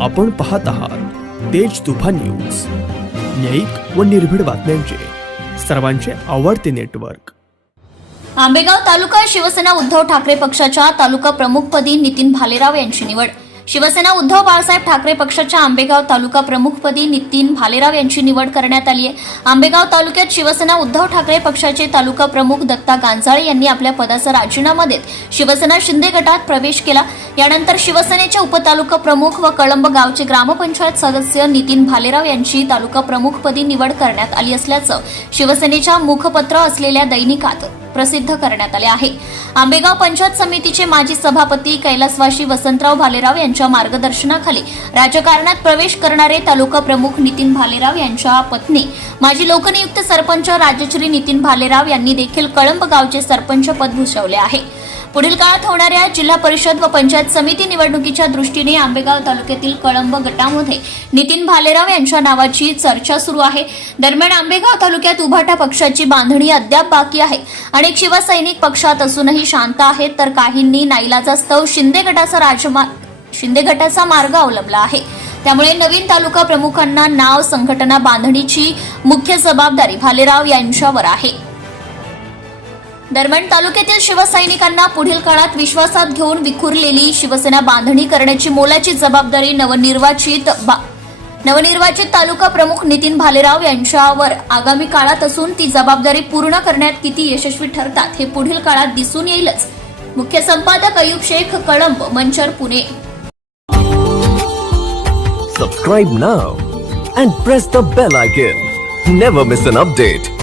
आपण पाहत आहात तेज तुफान न्यूज. न्यायिक व निर्भीड बातम्यांचे. सर्वांचे आवडते नेटवर्क. आंबेगाव तालुका शिवसेना उद्धव ठाकरे पक्षाच्या तालुका प्रमुखपदी नितीन भालेराव यांची निवड. शिवसेना उद्धव बाळासाहेब ठाकरे पक्षाच्या आंबेगाव तालुका प्रमुखपदी नितीन भालेराव यांची निवड करण्यात आली आहे. आंबेगाव तालुक्यात शिवसेना उद्धव ठाकरे पक्षाचे तालुका प्रमुख दत्ता गांजाळे यांनी आपल्या पदाचा राजीनामा देत शिवसेना शिंदे गटात प्रवेश केला. यानंतर शिवसेनेचे उपतालुका प्रमुख व कळंब गावचे ग्रामपंचायत सदस्य नितीन भालेराव यांची तालुका प्रमुखपदी निवड करण्यात आली असल्याचं शिवसेनेच्या मुखपत्र असलेल्या दैनिकात प्रसिद्ध करण्यात आले आहे. आंबेगाव पंचायत समितीचे माजी सभापती कैलासवाशी वसंतराव भालेराव यांच्या मार्गदर्शनाखाली राजकारणात प्रवेश करणारे तालुका प्रमुख नितीन भालेराव यांच्या पत्नी माजी लोकनियुक्त सरपंच राजश्री नितीन भालेराव यांनी देखील कळंब गावचे सरपंच पद भूषवले आहे. पुढील काळात होणाऱ्या जिल्हा परिषद व पंचायत समिती निवडणुकीच्या दृष्टीने आंबेगाव तालुक्यातील कळंब गटामध्ये नितीन भालेराव यांच्या नावाची चर्चा सुरू आहे. दरम्यान आंबेगाव तालुक्यात उभाटा पक्षाची बांधणी अद्याप बाकी आहे अनेक शिवसैनिक पक्षात असूनही शांत आहेत तर काहींनी नाईलाजास्तव शिंदे गटाचा राजमा शिंदे गटाचा मार्ग अवलंबला आहे. त्यामुळे नवीन तालुका प्रमुखांना नाव संघटना बांधणीची मुख्य जबाबदारी भालेराव यांच्यावर आहे. दरम्यान तालुक्यातील शिवसैनिकांना पुढील काळात विश्वासात घेऊन विखुरलेली शिवसेना बांधणी करण्याची मोलाची जबाबदारी नवनिर्वाचित नवनिर्वाचित तालुका प्रमुख नितीन भालेराव यांच्यावर आगामी काळात असून ती जबाबदारी पूर्ण करण्यात किती यशस्वी ठरतात हे पुढील काळात दिसून येईलच. मुख्य संपादक Ayub Shaikh Kalamb Manchar Pune. Subscribe now and press the bell icon never miss an update